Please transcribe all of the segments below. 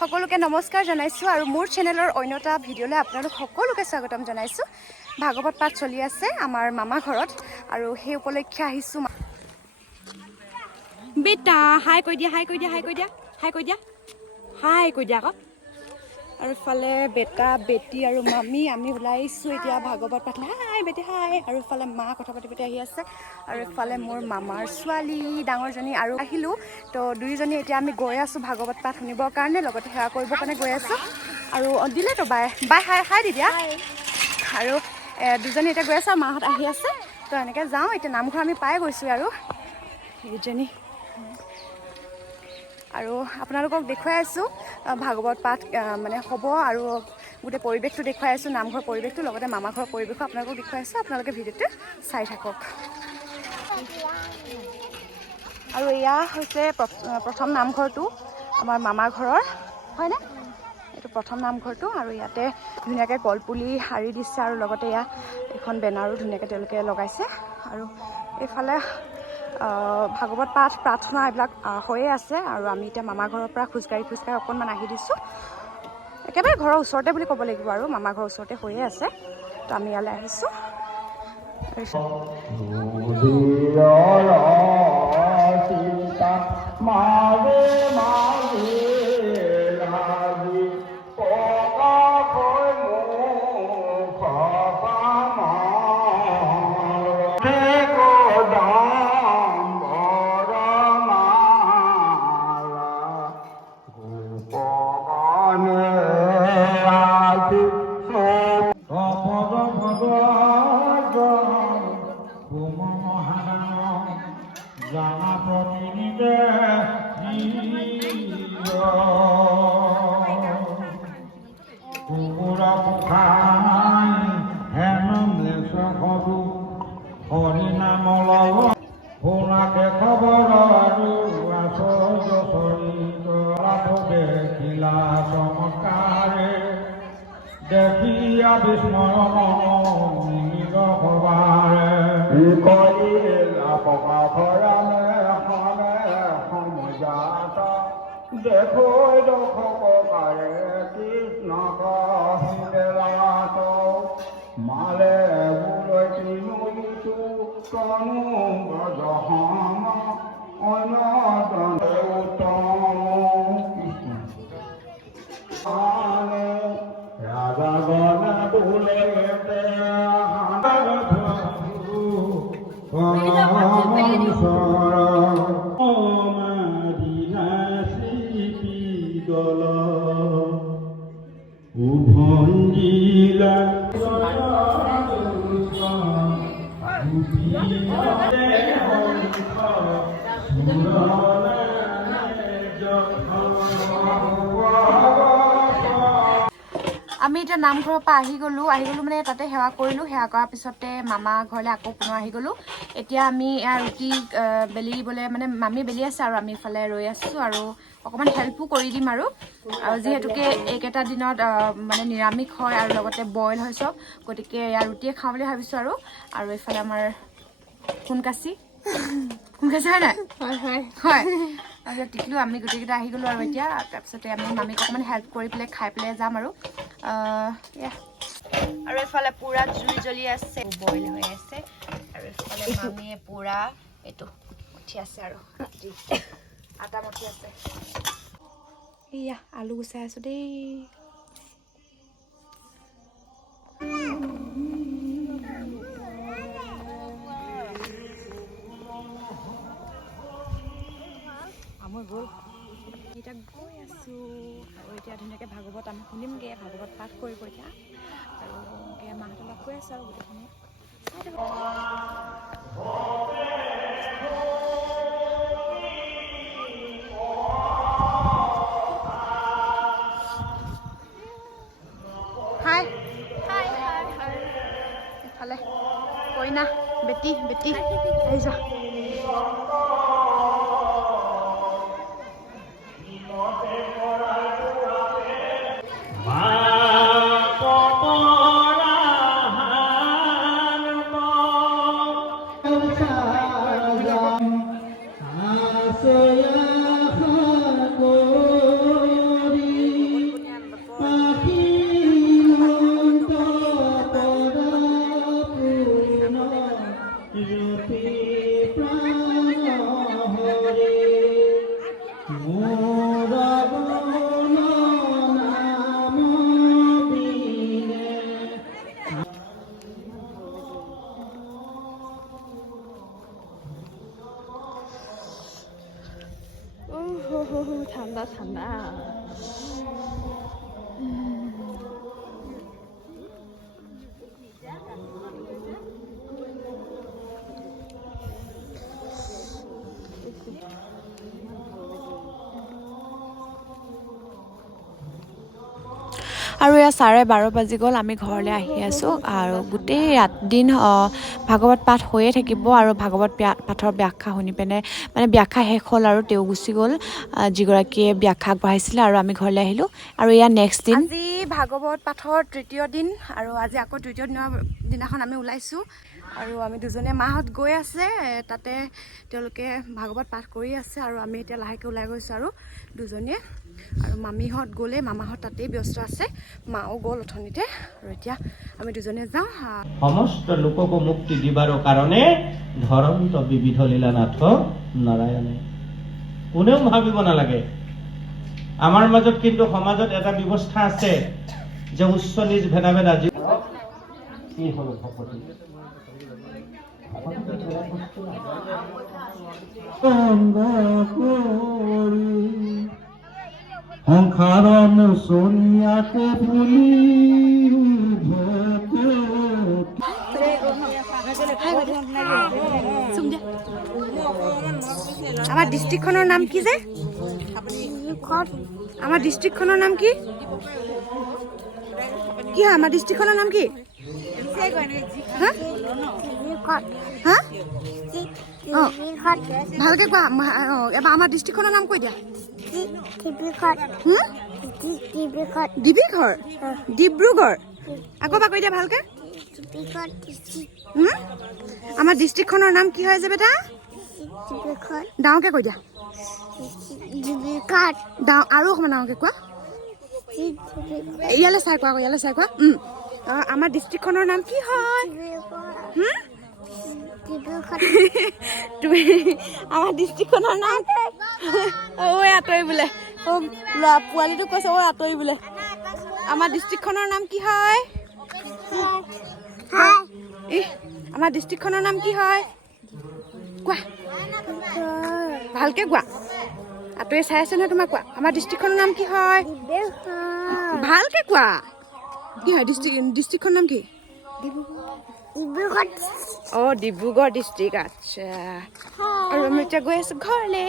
সকলোকে নমস্কাৰ জনাইছোঁ আৰু মোৰ চেনেলৰ অন্য এটা ভিডিঅ'লৈ আপোনালোক সকলোকে স্বাগতম জনাইছোঁ। ভাগৱত পাঠ চলি আছে আমাৰ মামা ঘৰত আৰু সেই উপলক্ষে আহিছোঁ। বেটা হাই কৈ দিয়া, হাই কৈ দিয়া, হাই কৈ দিয়া, হাই কৈ দিয়া, হাই কৈ দিয়া আকৌ। আৰু ইফালে বেটা বেটি আৰু মামী আমি ওলাইছোঁ এতিয়া ভাগৱত পাঠ। হাই বেটি হাই। আৰু ইফালে মা কথা পাতি পাতি আহি আছে আৰু ইফালে মোৰ মামাৰ ছোৱালী ডাঙৰজনী আৰু আহিলোঁ। তো দুয়োজনী এতিয়া আমি গৈ আছোঁ ভাগৱত পাঠ শুনিবৰ কাৰণে, লগতে সেৱা কৰিবৰ কাৰণে গৈ আছোঁ। আৰু দিলেতো বাই বাই হাই হাই দি দিয়া। আৰু দুজনী এতিয়া গৈ আছোঁ আৰু মাহঁত আহি আছে। তো এনেকৈ যাওঁ এতিয়া নামঘৰ আমি পাই গৈছোঁ আৰু এইজনী। আৰু আপোনালোকক দেখুৱাই আছোঁ ভাগৱত পাঠ মানে হ'ব আৰু গোটেই পৰিৱেশটো দেখুৱাই আছোঁ, নামঘৰ পৰিৱেশটো লগতে মামা ঘৰৰ পৰিৱেশো আপোনালোকক দেখুৱাই আছোঁ। আপোনালোকে ভিডিঅ'টো চাই থাকক। আৰু এয়া হৈছে প্ৰথম নামঘৰটো আমাৰ মামাৰ ঘৰৰ, হয়নে? এইটো প্ৰথম নামঘৰটো আৰু ইয়াতে ধুনীয়াকৈ কলপুলি সাৰি দিছে আৰু লগতে এয়া এখন বেনাৰো ধুনীয়াকৈ তেওঁলোকে লগাইছে। আৰু এইফালে ভাগৱত পাঠ প্ৰাৰ্থনা এইবিলাক হৈয়ে আছে আৰু আমি এতিয়া মামা ঘৰৰ পৰা খোজকাঢ়ি অকণমান আহি দিছোঁ। একেবাৰে ঘৰৰ ওচৰতে বুলি ক'ব লাগিব আৰু মামা ঘৰৰ ওচৰতে হৈয়ে আছে। তো আমি ইয়ালৈ আহিছোঁ। দেখো দশকাৰে কৃষ্ণ মালে বুলতি নলিছো তনু ব্ৰজহম অন্যতম উত্তম ৰাজাগণ বোলে আমি এতিয়া নামঘৰৰ পৰা আহি গ'লোঁ মানে তাতে সেৱা কৰিলোঁ। সেৱা কৰাৰ পিছতে মামা ঘৰলৈ আকৌ পুনৰ আহি গ'লোঁ। এতিয়া আমি ৰুটি বেলিবলৈ মানে মামী বেলি আছে আৰু আমি ইফালে ৰৈ আছোঁ আৰু অকণমান হেল্পো কৰি দিম আৰু যিহেতুকে এইকেইটা দিনত মানে নিৰামিষ হয় আৰু লগতে বইল হয় চব, গতিকে ইয়াৰ ৰুটিয়ে খাওঁ বুলি ভাবিছোঁ। আৰু এইফালে আমাৰ সোণকাচি হয় নাই? হয় তাৰপিছত টিকলোঁ আমি গোটেইকেইটা আহি গ'লোঁ আৰু এতিয়া তাৰপিছতে আমি মামীক অকণমান হেল্প কৰি পেলাই খাই পেলাই যাম আৰু এইফালে পুৰা জুই জ্বলি আছে, বইল হৈ আছে আৰু এইফালে মামীয়ে পুৰা এইটো মঠি আছে আৰু আটা মঠি আছে। এয়া আলু গুচাই আছোঁ দেই। মই গ'ল এতিয়া গৈ আছোঁ আৰু এতিয়া ধুনীয়াকৈ ভাগৱত আমি শুনিমগৈ, ভাগৱত পাঠ কৰিব এতিয়া আৰু মাহঁতৰ লগ গৈ আছোঁ আৰু গোটেইখিনি। হাই এইফালে কইনা বেটি আহি যা। আৰু এয়া 12:30 বাজি গ'ল, আমি ঘৰলৈ আহি আছোঁ আৰু গোটেই দিন ভাগৱত পাঠ হৈয়ে থাকিব আৰু ভাগৱত পাঠৰ ব্যাখ্যা শুনি পিনে মানে ব্যাখ্যা শেষ হ'ল আৰু তেওঁ গুচি গ'ল যিগৰাকীয়ে ব্যাখ্যা আগবঢ়াইছিলে আৰু আমি ঘৰলৈ আহিলোঁ। আৰু এয়া নেক্সট দিন, আজি ভাগৱত পাঠৰ তৃতীয় দিন আৰু আজি আকৌ তৃতীয় দিনাখন আমি ওলাইছোঁ আৰু আমি দুজনীয়ে মাহঁত গৈ আছে তাতে, তেওঁলোকে ভাগৱত পাঠ কৰি আছে আৰু আমি এতিয়া লাহেকৈ ওলাই গৈছোঁ আৰু দুজনীয়ে। আৰু মামীহঁত গ'লে, মামাহঁত তাতেই ব্যস্ত আছে, মাও গ'ল অথনিতে আৰু এতিয়া আমি দুজনীয়ে যাওঁ। সমস্ত লোককো মুক্তি দিবাৰ কাৰণে ধৰন্ত বিবিধ লীলানাথ নাৰায়ণে। কোনেও ভাবিব নালাগে, আমাৰ মাজত কিন্তু সমাজত এটা ব্যৱস্থা আছে যে উচ্চ নিজ ভেদাভেদ আজি কি হল ভকতি সংসাৰম সোনিয়াকে ভুলি আমাৰ ডিষ্ট্ৰিক্টখনৰ নাম কি যে? আমাৰ ডিষ্ট্ৰিক্টখনৰ নাম কি? কি হয় আমাৰ ডিষ্ট্ৰিক্টখনৰ নাম কি? ভালকে কোৱা, এবাৰ আমাৰ ডিষ্ট্ৰিক্টখনৰ নাম কৈ দিয়া। ডিব্ৰুগড়, ডিব্ৰুগড়, আকৌ এবাৰ কৈ দিয়া ভালকে। আমাৰ ডিষ্ট্ৰিক্টখনৰ নাম কি হয় যে বেটা? ডাঙৰকে কৈ দিয়া। আৰু অকণমান ডাঙৰকে কোৱা। ইয়ালৈ চাই কোৱা, ইয়ালৈ চাই কোৱা। আমাৰ ডিষ্ট্ৰিক্টখনৰ নাম কি হয়? তুমি আমাৰ ডিষ্ট্ৰিক্টখনৰ নাম আঁতৰি বোলে, ল'ৰা পোৱালিটো কৈছে আঁতৰি বোলে। আমাৰ ডিষ্ট্ৰিক্টখনৰ নাম কি হয়? আমাৰ ডিষ্ট্ৰিক্টখনৰ নাম কি হয়? কোৱা ভালকে কোৱা, আঁতৰি চাই আছে নহয়, তোমাক কোৱা। আমাৰ ডিষ্ট্ৰিক্টখনৰ নাম কি হয়? ভালকে কোৱা, কি হয় ডিষ্ট্ৰিক্টখনৰ নাম কি? ডিব্ৰুগড় ডিষ্ট্ৰিক্ট। আচ্ছা, আৰু আমি এতিয়া গৈ আছো ঘৰলে।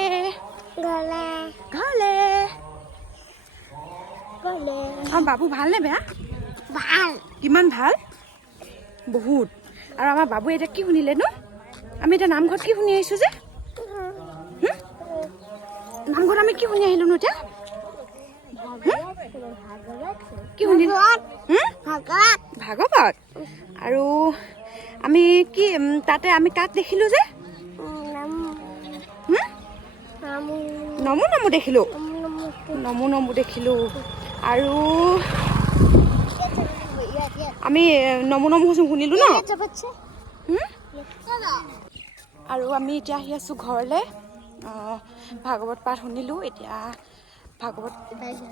বাবু ভালনে বেয়া? ভাল। কিমান ভাল? বহুত। আৰু আমাৰ বাবু এতিয়া কি শুনিলে নো? আমি এতিয়া নামঘৰত কি শুনি আহিছো যে? নামঘৰত আমি কি শুনি আহিলো নো এতিয়া? কি শুনিলো? ভাগৱত। আৰু আমি কি তাতে আমি কাক দেখিলো যে? নমু দেখিলো। নমু দেখিলো। আৰু আমি নমু শুনিলো ন। আৰু আমি এতিয়া আহি আছো ঘৰলে। ভাগৱত পাঠ শুনিলো, এতিয়া ভাগৱত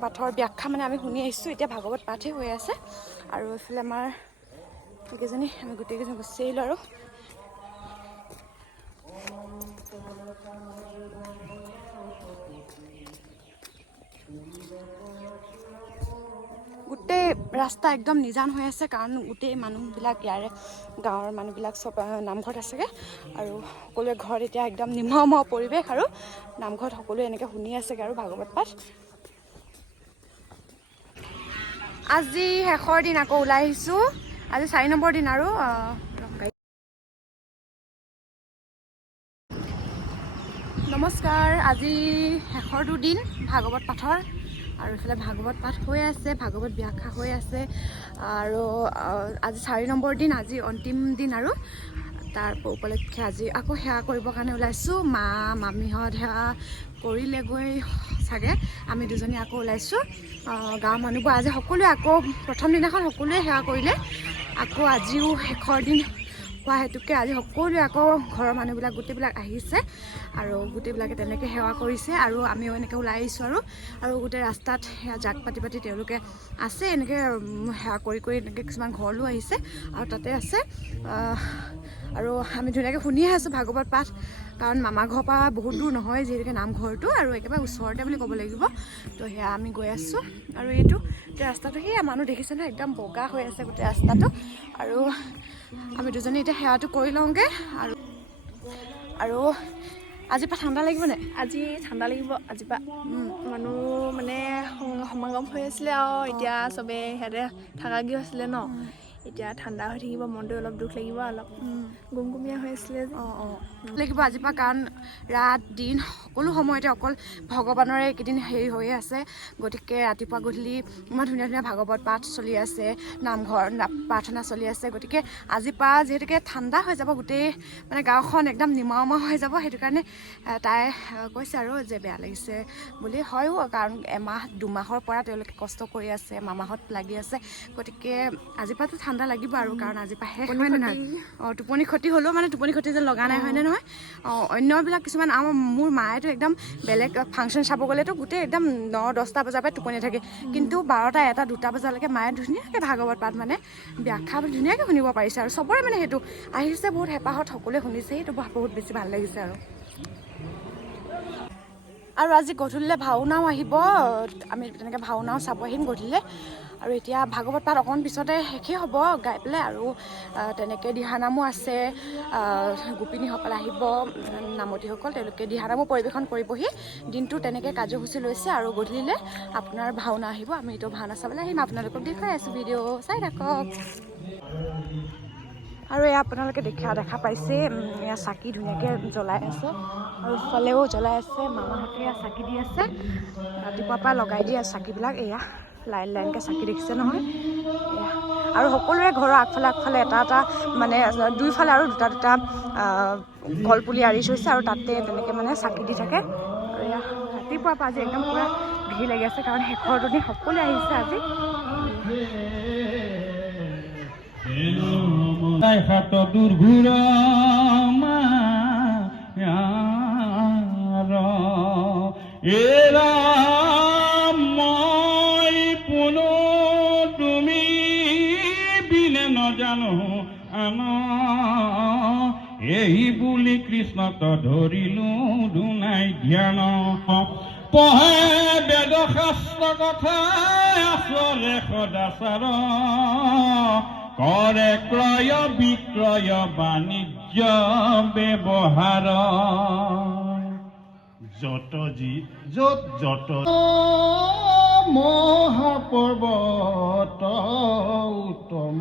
পাঠৰ ব্যাখ্যা মানে আমি শুনি আহিছোঁ, এতিয়া ভাগৱত পাঠহে হৈ আছে। আৰু এইফালে আমাৰ এইকেইজনী, আমি গোটেইকেইজনী গুচি আহিলোঁ আৰু গোটেই ৰাস্তা একদম নিজান হৈ আছে, কাৰণ গোটেই মানুহবিলাক ইয়াৰে গাঁৱৰ মানুহবিলাক চব নামঘৰত আছেগৈ আৰু সকলোৱে ঘৰত এতিয়া একদম নিমহ পৰিৱেশ আৰু নামঘৰত সকলোৱে এনেকৈ শুনি আছেগৈ আৰু ভাগৱত পাঠ। আজি শেষৰ দিন, আকৌ ওলাই আহিছোঁ। আজি 4 নম্বৰ দিন আৰু নমস্কাৰ। আজি শেষৰটো দিন ভাগৱত পাঠৰ আৰু এইফালে ভাগৱত পাঠ হৈ আছে, ভাগৱত ব্যাখ্যা হৈ আছে আৰু আজি 4 নম্বৰ দিন, আজি অন্তিম দিন আৰু তাৰ উপলক্ষে আজি আকৌ সেৱা কৰিবৰ কাৰণে ওলাইছোঁ। মামীহঁত সেৱা কৰিলেগৈ চাগে, আমি দুজনী আকৌ ওলাইছোঁ। গাঁৱৰ মানুহবোৰ আজি সকলোৱে আকৌ প্ৰথম দিনাখন সকলোৱে সেৱা কৰিলে, আকৌ আজিও শেষৰ দিন হোৱা হেতুকে আজি সকলোৱে আকৌ ঘৰৰ মানুহবিলাক গোটেইবিলাক আহিছে আৰু গোটেইবিলাকে তেনেকৈ সেৱা কৰিছে আৰু আমিও এনেকৈ ওলাই আহিছোঁ আৰু গোটেই ৰাস্তাত সেয়া জাক পাতি তেওঁলোকে আছে, এনেকৈ সেৱা কৰি এনেকৈ কিছুমান ঘৰলৈও আহিছে আৰু তাতে আছে আৰু আমি ধুনীয়াকৈ শুনিয়ে আছোঁ ভাগৱত পাঠ, কাৰণ মামা ঘৰৰ পৰা বহুত দূৰ নহয় যিহেতুকে নামঘৰটো, আৰু একেবাৰে ওচৰতে বুলি ক'ব লাগিব। তো সেয়া আমি গৈ আছোঁ, আৰু এইটো এতিয়া ৰাস্তাটো সেয়া মানুহ দেখিছে নহয়, একদম বগা হৈ আছে গোটেই ৰাস্তাটো। আৰু আমি দুজনে এতিয়া সেৱাটো কৰি লওঁগৈ। আৰু আজিৰ পৰা ঠাণ্ডা লাগিব নাই? আজি ঠাণ্ডা লাগিব। আজিৰ পৰা মানুহ মানে সমাগম হৈ আছিলে, আৰু এতিয়া চবেই সিহঁতে থাকাগৈ হৈছিলে ন, এতিয়া ঠাণ্ডা হৈ থাকিব, মনটো অলপ দুখ লাগিব, অলপ গুমগুমীয়া হৈ আছিলে যে। লাগিব আজিৰ পৰা, কাৰণ ৰাত দিন সকলো সময়তে অকল ভগৱানৰে এইকেইদিন হেৰি হৈয়ে আছে। গতিকে ৰাতিপুৱা গধূলি ইমান ধুনীয়া ধুনীয়া ভাগৱত পাঠ চলি আছে, নামঘৰ প্ৰাৰ্থনা চলি আছে। গতিকে আজিৰ পৰা যিহেতুকে ঠাণ্ডা হৈ যাব, গোটেই মানে গাঁওখন একদম নিমাওমা হৈ যাব, সেইটো কাৰণে তাই কৈছে আৰু যে বেয়া লাগিছে বুলি। হয়ো, কাৰণ এমাহ দুমাহৰ পৰা তেওঁলোকে কষ্ট কৰি আছে, মামাহঁত লাগি আছে। গতিকে আজিৰ পৰাতো ঠাণ্ডা লাগিব আৰু, কাৰণ আজিৰ পৰা শেষ হয় নে নহয়? টোপনি ক্ষতি হ'লেও মানে টোপনি ক্ষতি যে লগা নাই, হয়নে নহয়? অন্যবিলাক কিছুমান মোৰ মায়েতো একদম বেলেগ ফাংচন চাব গ'লেতো গোটেই একদম 9-10টা বজাৰ পৰা টোপনি থাকে, কিন্তু 12টা 1টা 2টা বজালৈকে মায়ে ধুনীয়াকৈ ভাগৱত পাঠ মানে ব্যাখ্যা ধুনীয়াকৈ শুনিব পাৰিছে। আৰু চবৰে মানে সেইটো আহিছে, বহুত হেঁপাহত সকলোৱে শুনিছে, সেইটো বহুত বেছি ভাল লাগিছে। আৰু আজি গধূলিলৈ ভাওনাও আহিব, আমি তেনেকৈ ভাওনাও চাব আহিম গধূলিলৈ। আৰু এতিয়া ভাগৱত পাঠ অকণ পিছতে শেষেই হ'ব গাই পেলাই, আৰু তেনেকৈ দিহানামো আছে, গোপিনীসকল আহিব, নামতীসকল, তেওঁলোকে দিহানামো পৰিৱেশন কৰিবহি। দিনটো তেনেকৈ কাৰ্যসূচী লৈছে, আৰু গধূলিলৈ আপোনাৰ ভাওনা আহিব, আমি এইটো ভাওনা চাবলৈ আহিম, আপোনালোকক দেখুৱাই আছোঁ, ভিডিঅ' চাই থাকক। আৰু এয়া আপোনালোকে দেখা পাইছে, এয়া চাকি ধুনীয়াকৈ জ্বলাই আছে, আৰু ইফালেও জ্বলাই আছে। মামাহঁতে এয়া চাকি দি আছে, ৰাতিপুৱাৰ পৰা লগাই দিয়ে চাকিবিলাক। এয়া লাইন লাইনকৈ চাকি দেখিছে নহয়, এয়া। আৰু সকলোৰে ঘৰৰ আগফালে এটা এটা মানে দুইফালে আৰু দুটা দুটা কলপুলি আঁৰি থৈছে, আৰু তাতে তেনেকৈ মানে চাকি দি থাকে। আৰু এয়া ৰাতিপুৱাৰ পৰা আজি একদম পূৰা ভিৰ লাগি আছে, কাৰণ শেষৰ দিন সকলোৱে আহিছে আজি। হাত দুৰ্ঘুৰা এৰা মই পুনো তুমি বিনে নজানো আন, এই বুলি কৃষ্ণক ধৰিলো দুনাই ধ্যান। পঢ়ে বেদ শাস্ত্ৰ কথা আচৰে সদাচাৰ, কৰে ক্ৰয় বিক্ৰয় বাণিজ্য ব্যৱহাৰ, যত যত মহাপৰ্বত উত্তম,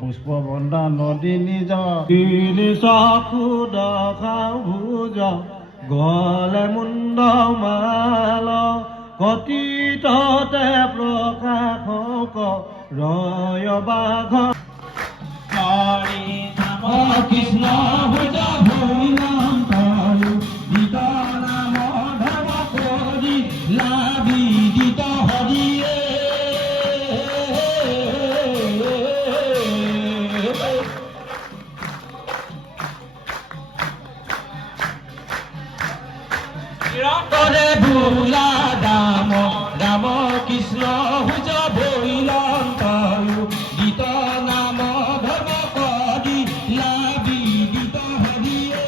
পুষ্প বন্দা নদী নিজ চকু দখা ভুজ, গলে মুণ্ড মাল, কথিততে প্ৰকাশক ৰয় বাঘ, হৰি নাম কৃষ্ণ ভুজ ভৈৰন্তয়ু, দিত নাম ধৰ্ম কৰি লাভি দিত হৰিয়ে। কৰে ভোলা দাম ৰাম কৃষ্ণ ভুজ ভৈৰন্তয়ু, দিত নাম ধৰ্ম কৰি লাভি দিত হৰিয়ে।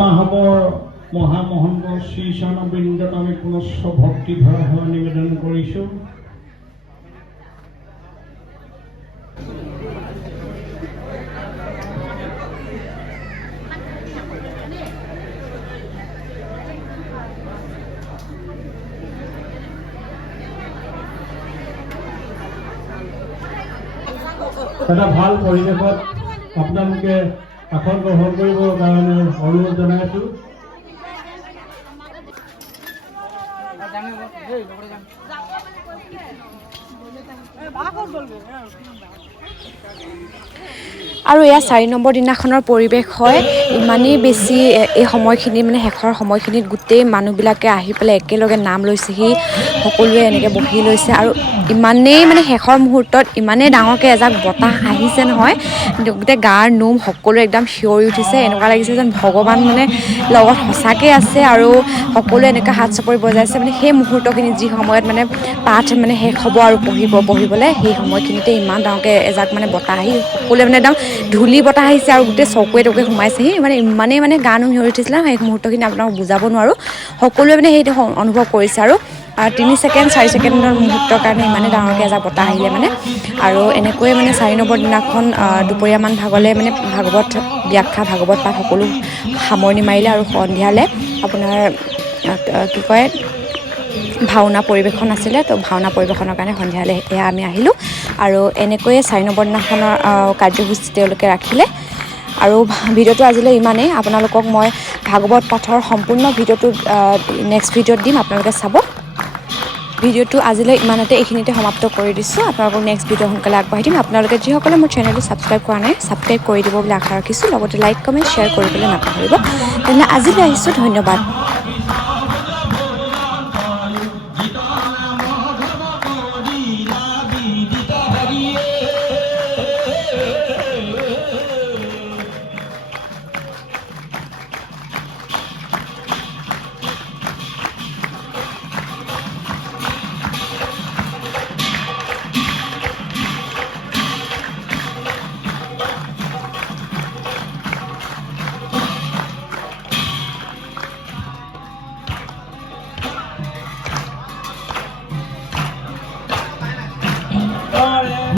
নাহবৰ মহামহন্ত শ্ৰী চৰণবৃন্দত আমি পুনশ্চ ভক্তি ভৰা নিবেদন কৰিছোঁ। এটা ভাল পৰিৱেশত আপোনালোকে আসন গ্ৰহণ কৰিবৰ কাৰণে অনুৰোধ জনাইছোঁ। আৰু এয়া 4 নম্বৰ দিনাখনৰ পৰিৱেশ হয় ইমানেই বেছি এই সময়খিনি মানে শেষৰ সময়খিনিত গোটেই মানুহবিলাকে আহি পেলাই একেলগে নাম লৈছেহি সকলোৱে এনেকৈ বহি লৈছে আৰু ইমানেই মানে শেষৰ মুহূৰ্তত ইমানেই ডাঙৰকৈ এজাক বতাহ আহিছে নহয় গোটেই গাৰ নোম সকলোৱে একদম শিয়ৰি উঠিছে এনেকুৱা লাগিছে যেন ভগৱান মানে লগত সঁচাকৈ আছে আৰু সকলোৱে এনেকৈ হাত চাপৰি বজাইছে মানে সেই মুহূৰ্তখিনি যি সময়ত মানে পাঠ মানে শেষ হ'ব আৰু পঢ়িবলৈ সেই সময়খিনিতে ইমান ডাঙৰকৈ এজাক মানে বতাহ আহি সকলোৱে মানে একদম ধূলি বতাহ আহিছে আৰু গোটেই চকুৱে টকুৱে সোমাইছেহি মানে ইমানেই মানে গা নোম শিয়ৰি উঠিছিলে সেই মুহূৰ্তখিনি আপোনালোকক বুজাব নোৱাৰোঁ সকলোৱে মানে সেইটো অনুভৱ কৰিছে আৰু 3 ছেকেণ্ড 4 ছেকেণ্ডৰ মুহূৰ্তৰ কাৰণে ইমানেই ডাঙৰকৈ এজাক বতাহ আহিলে মানে আৰু এনেকৈয়ে মানে 4 নম্বৰ দিনাখন দুপৰীয়ামান ভাগলৈ মানে ভাগৱত ব্যাখ্যা ভাগৱত পাঠ সকলো সামৰণি মাৰিলে আৰু সন্ধিয়ালৈ আপোনাৰ কি কয় ভাওনা পৰিৱেশন আছিলে তো ভাওনা পৰিৱেশনৰ কাৰণে সন্ধিয়ালৈ এয়া আমি আহিলোঁ আৰু এনেকৈয়ে 4 নম্বৰ দিনাখনৰ কাৰ্যসূচী তেওঁলোকে ৰাখিলে আৰু ভিডিঅ'টো আজিলৈ ইমানেই আপোনালোকক মই ভাগৱত পাঠৰ সম্পূৰ্ণ ভিডিঅ'টো নেক্সট ভিডিঅ'ত দিম আপোনালোকে চাব ভিডিঅ'টো আজিলৈ ইমানতে এইখিনিতে সমাপ্ত কৰি দিছোঁ আপোনালোকক নেক্সট ভিডিঅ' সোনকালে আগবঢ়াই দিম আপোনালোকে যিসকলে মোৰ চেনেলটো ছাবস্ক্ৰাইব কৰা নাই ছাবস্ক্ৰাইব কৰি দিব বুলি আশা ৰাখিছোঁ লগতে লাইক কমেণ্ট শ্বেয়াৰ কৰিবলৈ নাপাহৰিব তেনেহ'লে আজিলৈ আহিছোঁ ধন্যবাদ